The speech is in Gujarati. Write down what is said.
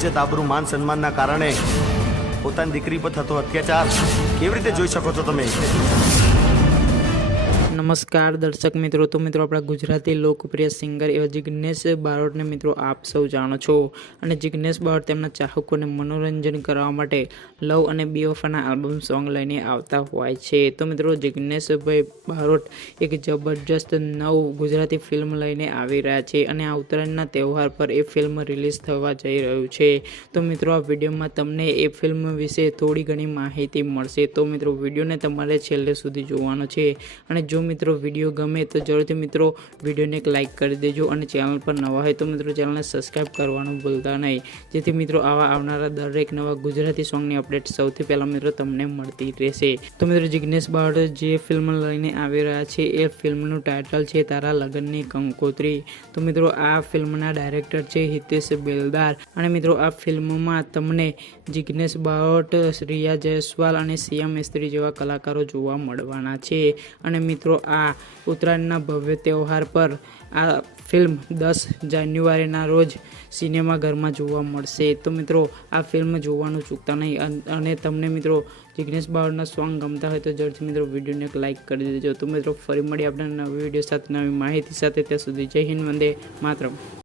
ઇજ્જત આબરૂ માન સન્માનના કારણે પોતાની દીકરી પર થતો અત્યાચાર કેવી રીતે જોઈ શકો છો તમે? નમસ્કાર દર્શક મિત્રો, તો મિત્રો આપણા ગુજરાતી લોકપ્રિય સિંગર એવા જિગ્નેશ બારોટને મિત્રો આપ સૌ જાણો છો, અને જિગ્નેશ બારોટ તેમના ચાહકોને મનોરંજન કરવા માટે લવ અને બેવફાના આલ્બમ સોંગ લઈને આવતા હોય છે. તો મિત્રો જિગ્નેશભાઈ બારોટ એક જબરજસ્ત નવ ગુજરાતી ફિલ્મ લઈને આવી રહ્યા છે, અને આ ઉત્તરાયણના તહેવાર પર એ ફિલ્મ રિલીઝ થવા જઈ રહ્યું છે. તો મિત્રો આ વિડીયોમાં તમને એ ફિલ્મ વિશે થોડી ઘણી માહિતી મળશે. તો મિત્રો વિડીયોને તમારે છેલ્લે સુધી જોવાનો છે, અને જો મિત્રો વિડીયો ગમે તો જરૂરથી મિત્રો વિડીયોને એક લાઇક કરી દેજો, અને ચેનલ પર નવા હોય તો મિત્રો ચેનલને સબસ્ક્રાઈબ કરવાનું ભૂલતા નહીં, જેથી મિત્રો આવા આવનારા દરેક નવા ગુજરાતી સોંગની અપડેટ સૌથી પહેલાં મિત્રો તમને મળતી રહેશે. તો મિત્રો જિગ્નેશ બારોટ જે ફિલ્મ લઈને આવી રહ્યા છે એ ફિલ્મનું ટાઇટલ છે તારા લગ્નની કંકોત્રી. તો મિત્રો આ ફિલ્મના ડાયરેક્ટર છે હિતેશ બેલદાર, અને મિત્રો આ ફિલ્મમાં તમને જિગ્નેશ બારોટ, રિયા જયસ્વાલ અને સીએમ મિસ્ત્રી જેવા કલાકારો જોવા મળવાના છે. અને મિત્રો આ ઉત્તરાયણના ભવ્ય તહેવાર પર આ ફિલ્મ 10 જાન્યુઆરીના રોજ સિનેમાઘરમાં જોવા મળશે. તો મિત્રો આ ફિલ્મ જોવાનું ચૂકતા નહીં, અને તમને મિત્રો જિગ્નેશ બારોટના સોંગ ગમતા હોય તો જરૂરથી મિત્રો વિડીયોને એક લાઇક કરી દેજો. તો મિત્રો ફરી મળી આપણે નવી વિડીયો સાથે, નવી માહિતી સાથે. ત્યાં સુધી જય હિન્દ, વંદે માતરમ.